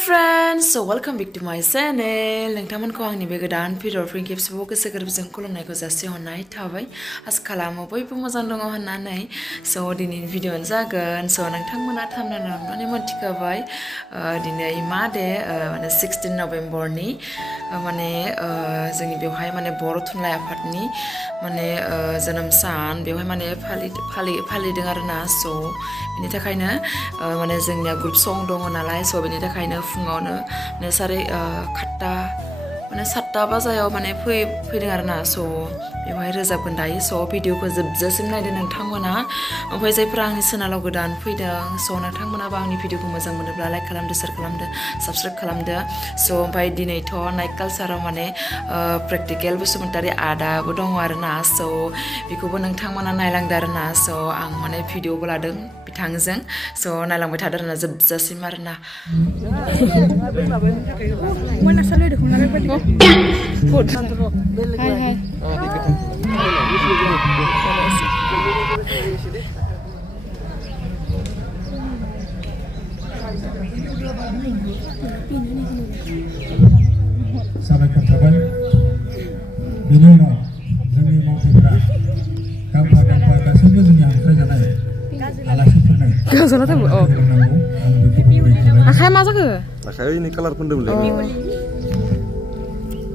friends, so welcome back to my channel. नोंथांमोनखौ आंनि बे गोदान भिडिअ फिन खेबसेबाव गोसो गोरबोजों खुलुमनायखौ जासिहरनाय थाबाय। आसा खालामो बयबो मोजां दङ होननानै। So दिनैनि भिडिअ'आनो जागोन। So नोंथांमोना थांनानै नायनानै मोनथिखाबाय दिनै मा डे माने 16 नभेम्बरनि माने जोंनि बेवहाय माने बर' थुनलाइ आफादनि माने जोनोम सान बेवहाय माने फालिदों आरोना। So बेनि थाखायनो माने जोंनिया ग्रुप सं दङ नालाय so बेनि थाखायनो फुङावनो माने माने 7 बाजायाव माने फैदों आरोना। so बेवहाय रोजाबगोन दायो so भिडिअखौ जोबजासिम नायदो नोंथांमोना। ओमफ्राय जायफोरा आंनि चेनेलाव गोदान फैदों so नोंथांमोनाबो आंनि भिडिअखौ मोजां मोनोब्ला लाइक खालामदो, शेयार खालामदो, साबस्क्राइब खालामदो। so ओमफ्राय दिनैथ' नाइट कालचाराव माने प्रेक्टिकेल बसुमतारी आदाबो दङ आरोना। so बेखौबो नोंथांमोना नायलांदो आरोना। so आं माने भिडिअबो लादों बिथांजों so नायलांबाय थादो आरोना जोबजासिम आरोना। साबायखर थाबाय। बेनि उनाव जोंनि मावथिफोरा गांफा गांफा गासैबो जोंनि हांख्रायजानाय आलासिफोरनो आखाया मा जाखो? आखाया ini kalar pendem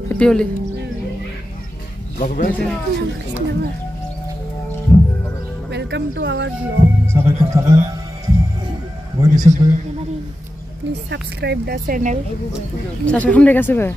Happy Holi. Welcome to our vlog. साबायखर थाबाय बयनिसिमबो। Please subscribe the channel. Subscribe खालामदो गासैबो।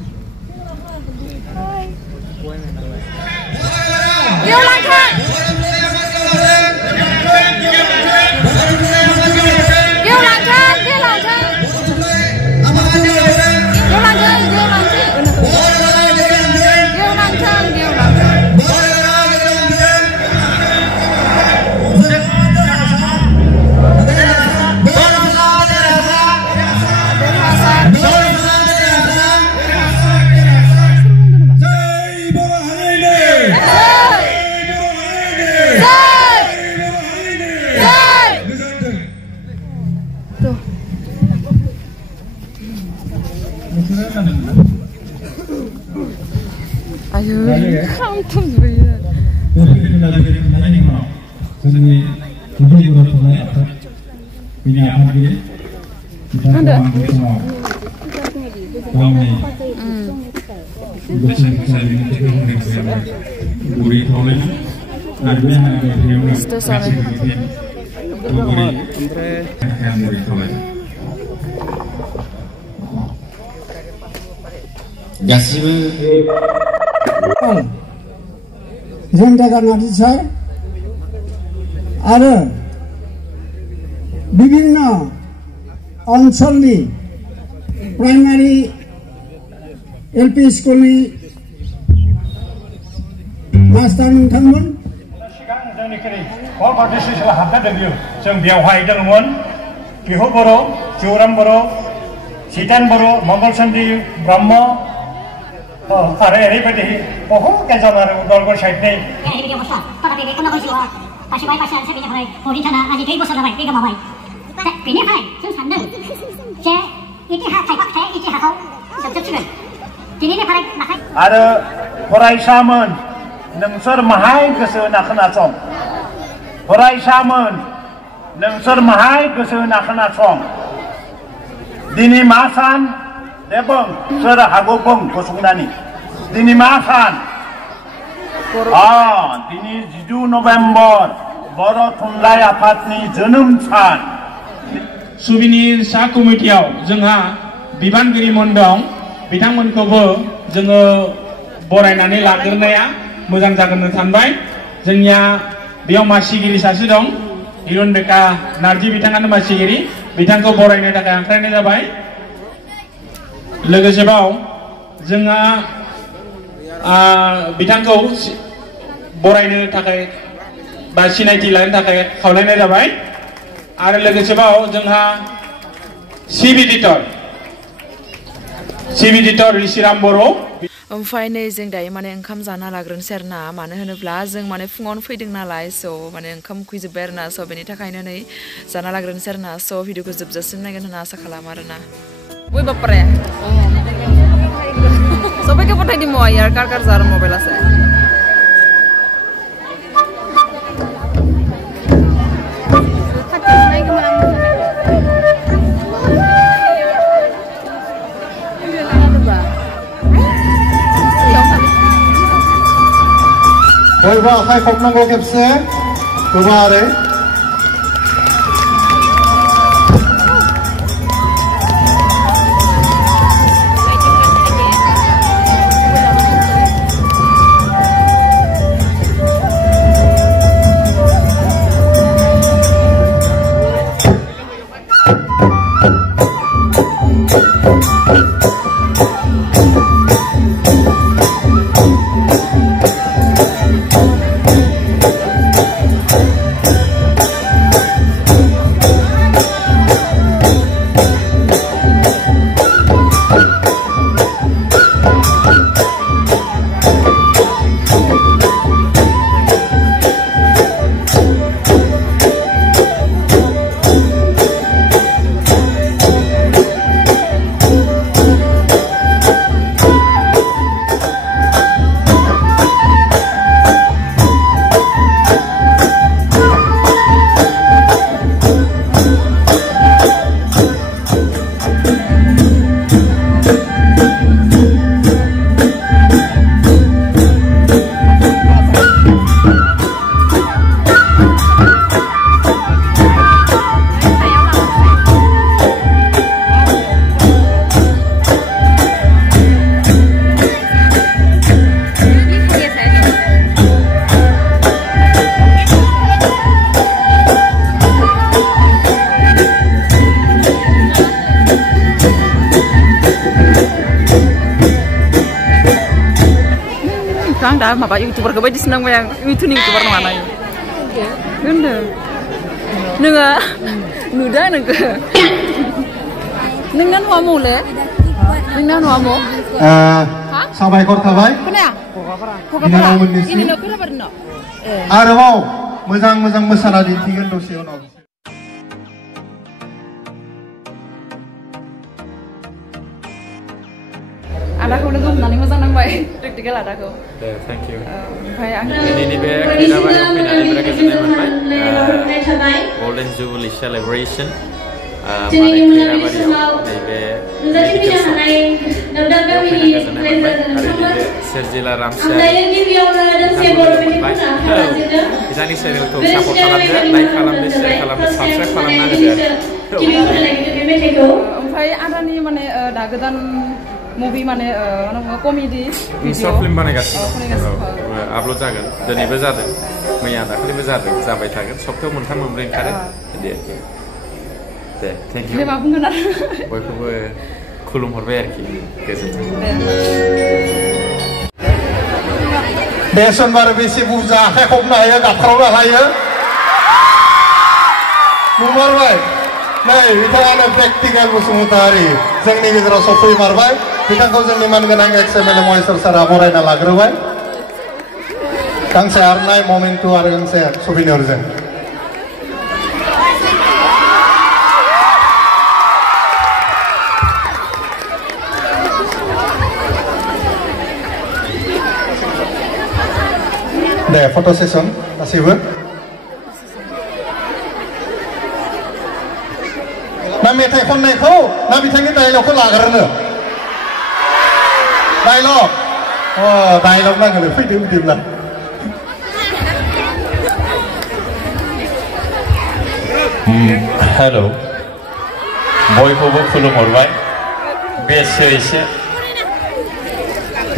Ayo, kamu tuh sebenarnya. गासिबो जों जायगा नार्सार आरो विभिन्न ओनसोलनि प्राइमारि एलपि स्कुलनि मास्टार नोंथांमोन सिगां जोंनिख्रुइ खौराबारि सोरजिला हाबना दङ जों बेवहाय दङमोन बिहु बर', जिउराम बर', सितान बर', मंगल चन्द्र ब्रह्म आरो ओरैबायदि बहुद गेजेर आरो उदालगुरि साइडनि आरो फरायसामोन नोंसोर माहाय गोसो होना खोनासं। फरायसामोन नोंसोर माहाय गोसो होना खोनासं। दिनै मा सान दे बुं सोर हागौ बुं गसंनानै दिनै मा सान? दिनै 12 नभेम्बर बर' थुनलाइ आफादनि जोनोम सान। सुबिनि सा कमिटियाव जोंहा बिबानगिरिमोन दं बिथांमोनखौबो जोङो बरायनानै लाग्रोनाया मोजां जागोन सानबाय। जोंनिया बेयाव मासिगिरि सासे दं हिरनबेका नार्जि बिथाङानो मासिगिरि बिथांखौ बरायनो थाखाय हांख्रायनाय जाबाय। लोगोसेबाव जोंहा बिथांखौ बरायनो थाखाय बा सिनायथि लानो थाखाय खावलायनाय जाबाय। आरो लोगोसेबाव जोंहा चिफ एडिटर ऋषिराम बर'। ओमफ्राय नै जों दायो माने ओंखाम जाना लाग्रोनोसै आरोना। मानो होनोब्ला जों माने फुङावनो फैदों नालाय so माने ओंखाम उखैजोब्बाय आरोना। so बेनि थाखायनो नै जाना लाग्रोनोसै आरोना। so भिडिअखौ जोबजासिम नायगोन होनना आसा खालामो आरोना। Wih baper ya. Sampai ke portai di mau ya kar zar mobil saya. Boi khai khop nanggo kepse kebare dah maba YouTuber ke bayi senang bayang YouTube YouTuber mana ini? Gunda, nengah, nuda nengah, nengah nuamu le, nengah nuamu. Sampai kor kabai. Kenapa? Ini nak kira berno. Arwau, mezang mesara di tiga dosi ono. Ada kau dengar nani mezang nang bayi, practical ada kau. Thank you. Bayi ang. Ini be Khoirabari pinari berkesan mai. Golden Jubilee celebration. Mari Khoirabari ini Swrjila Ramchiary. Kita channel ko support kalamda, like kalamda, share kalamda, subscribe kalamda gitu. Bayi ada ni mana dah kedan movie mana komedi short film बानायगासिनो upload जागोन दिनैबो जादों मैया दाखालिबो जादों जाबाय थागोन सप्तायाव मोनथाम मोनब्रै ओंखारो दे थेंक इउ मा बुंगोन आरो बयखौबो खुलुमहरबाय आरोखि गोजोनथों बे समबार बेसे बुरजा आखाइ खबनो हायो गाबख्रावनो हायो मwnmarbai नै बिथाङानो प्रेक्टिकल बसुमतारी जोंनि गेजेराव सफैमारबाय बिथांखौ जोंनि मानगोनां एक्सएमएलए महेश्वर सारा बरायना लाग्रोबाय गांसे आरनाय ममेन्टु आरो गांसे सुबिनियरजों दे फट' सेसन गासैबो ना मेथाइ खननायखौ ना बिथांनि डायलगखौ लाग्रोनो डायलग डायलग नांगोन फैदो बिदिब्ला हेल' बयखौबो खुलुमहरबाय बेसो एसे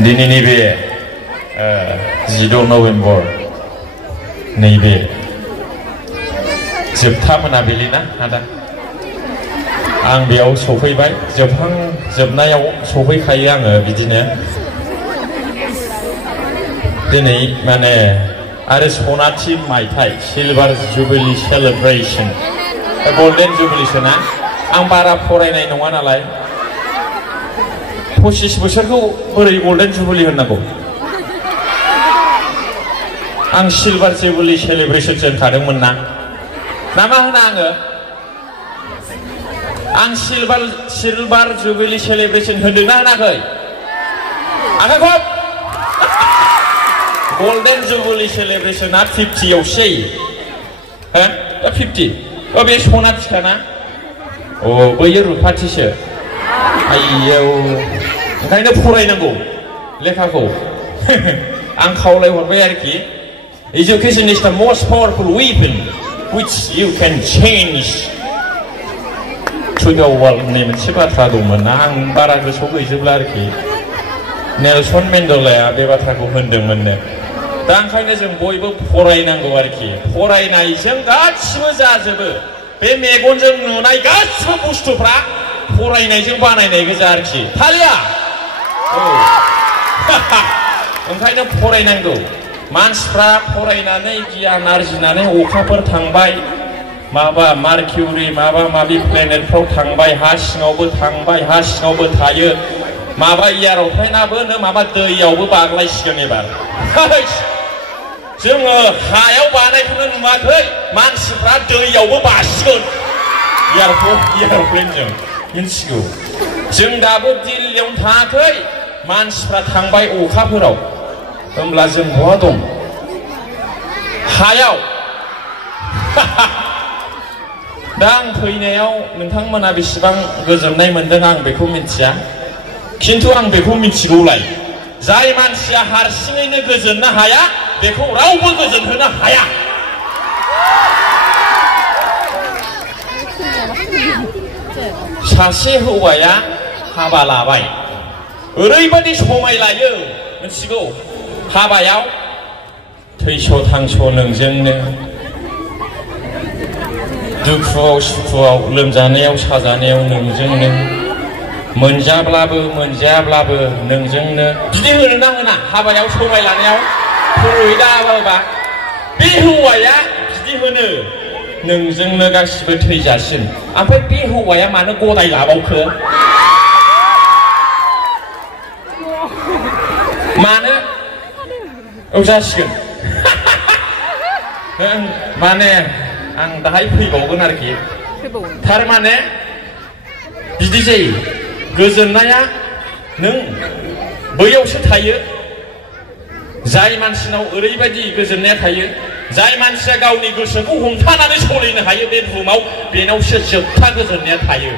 दिनैनि बे 10 नभेम्बर नैबे जोबथा मोनाबिलि ना आदा आं बेयाव सफैबाय जोबनायाव सफैखायो आङो बिदिनो दिनै माने आरो सनाथि मायथाइ सिलभार जुबिली सेलिब्रेशन गोल्डेन जुबिलीसोना आं बारा फरायनाय नङा नालाय 25 बोसोरखौ बोरै गोल्डेन जुबिली होननांगौ आं सिलभार जुबिली सेलिब्रेशनसो होनखादोंमोन ना मा होना आङो आं सिलभार जुबिली सेलिब्रेशन होनदोंना होनाखै आखाइ खब गोल्डेन जुबिली सेलिब्रेशना 50आवसो हो 50 बे सना थिखाना बैयो रुफाथिसो आयौ ओंखायनो फरायनांगौ लेखाखौ आं खावलायहरबाय आरोखि Education is the most powerful weapon which you can change to the world होननाय मोनसे बाथ्रा दंमोन ना आं बारा गोसोआव गैजोबला आरोखि नेलसन मेन्डेलाया बे बाथ्राखौ होनदोंमोननो दा ओंखायनो जों बयबो फरायनांगौ आरोखि फरायनायजों गासिबो जाजोबो बे मेगनजों नुनाय गासिबो बुस्थुफ्रा फरायनायजों बानायनाय गोजा आरोखि थालिया ओंखायनो फरायनांगौ मानसिफ्रा फरायनानै गियान आरजिनानै अखाफोर थांबाय माबा मार्किउरि माबा माबि प्लेनेटफ्राव थांबाय हा सिङावबो थांबाय हा सिङावबो थायो माबा एयारप्लेनाबो माबा दैयावबो बाग्लायसिगोन एबार जोङो हायाव बानायखौनो नुवाखै मानसिफ्रा दैयावबो बासिगोन एयारप्लेनजों मिन्थिगौ जों दाबो दिल्लीयावनो थाङाखै मानसिफ्रा थांबाय अखाफोराव होमब्ला जों बहा दं हायाव दा आं फैनायाव नोंथांमोना बेसेबां गोजोननाय मोनदों आं बेखौ मिथिया खिन्थु आं बेखौ मिथिगौलाय जाय मानसिया हारसिङैनो गोजोननो हाया बेखौ रावबो गोजोनहोनो हाया सासे हौवाया हाबा लाबाय ओरैबायदि समाय लायो मिथिगौ हाबायाव थैस' थांस' नोंजोंनो दुखुआव सुखुआव लोमजानायाव साजानायाव नोंजोंनो मोनजाब्लाबो मोनजायाब्लाबो नोंजोंनो बिदि होनो ना होना हाबायाव समाय लानायाव पुर'हिता बा बे हौवाया बिदि होनो नोंजोंनो गासिबो थैजासिम ओमफ्राय बे हौवाया मानो गदाय लाबावखो मानो जासिगोन माने आं दाहाय फैबावगोन आरोखि थारमाने बिदि जायो गोजोननाया नों बैयावसो थायो जाय मानसिनाव ओरैबायदि गोजोननाया थायो जाय मानसिया गावनि गोसोखौ हमथानानै सोलिनो हायो बे बुहुमाव बेनावसो जोबथा गोजोननाया थायो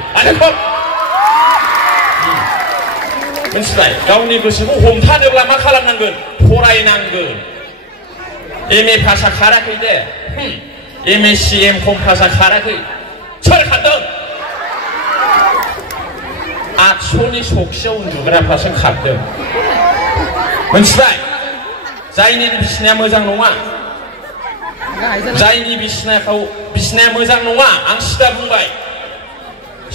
मिथिबाय गावनि गोसोखौ हमथानोब्ला मा खालामनांगोन फरायनांगोन MA पासआ खाराखै दे MSc M.Com पासआ खाराखै सोर खारदों 800नि सखियाव उन्दुग्राफ्रासो खारदों मिथिबाय जायनि बिसिनाया मोजां नङा जायनि बिसिनाया मोजां नङा आं सिदा बुंबाय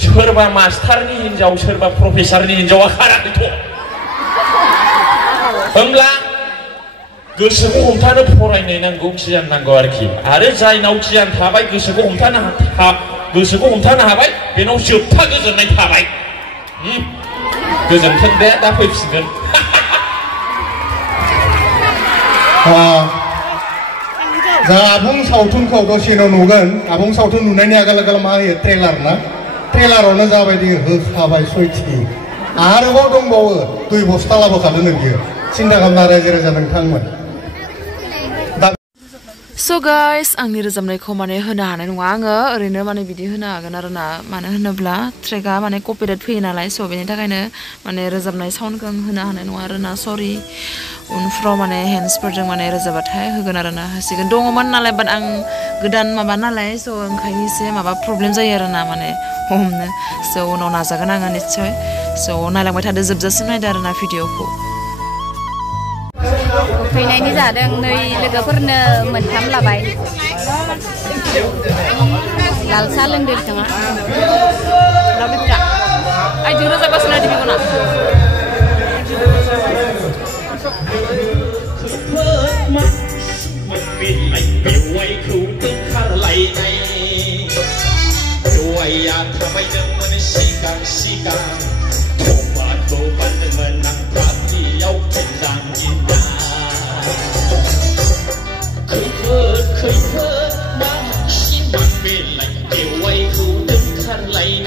सोरबा मास्टारनि हिनजाव सोरबा प्रफेसारनि हिनजावा खाराखैथ' होमब्ला गोसोखौ हमथानो फरायनाय नांगौ गियान नांगौ आरोखि आरो जायनाव गियान थाबाय गोसोखौ हमथानो हाबाय बेनाव जोबथा गोजोननाय थाबाय गोजोनथों दे दा फैफिनगोन जा आबुं सावथुनखौ दसेनो नुगोन आबुं सावथुन नुनायनि आगोल मा होयो ट्रेलार ना ट्रेलारावनो जाबायदि होखाबाय सयथि आरोबाव दंबावो 2 बस्ता लाबोखादों बियो सिन्था खालामना रायजो राजा नोंथांमोन So guys, आंनि रोजाबनायखौ माने होनो हानाय नङा आङो ओरैनो माने बिदि होनो हागोन आरोना मानो होनोब्ला ट्रेकआ माने कपिराइट फैयो नालाय स' बेनि थाखायनो माने रोजाबनाय साउन्डखौ आं होनो हानाय नङा आरोना सरि उनफ्राव माने हेन्ड्सफोरजों माने रोजाबाथाय होगोन आरोना हासिगोन दङमोन नालाय बाट आं गोदान माबा नालाय स' ओंखायनो एसे माबा प्रब्लेम जायो आरोना माने हमनो स' उनाव नाजागोन आङो निस्सय स' नायलांबाय थादो जोबजासिम नायदो आरोना भिडिअखौ फैनायनि जादों नै लोगोफोरनो मोनथाम लाबाय लाल साहा लोंदो बिथाङा लाबोदो आइजों रोजाबगासिनो आरो बेखौना khơi phơ mang xin bằng về lạnh điều quay khu đứng khăn lạnh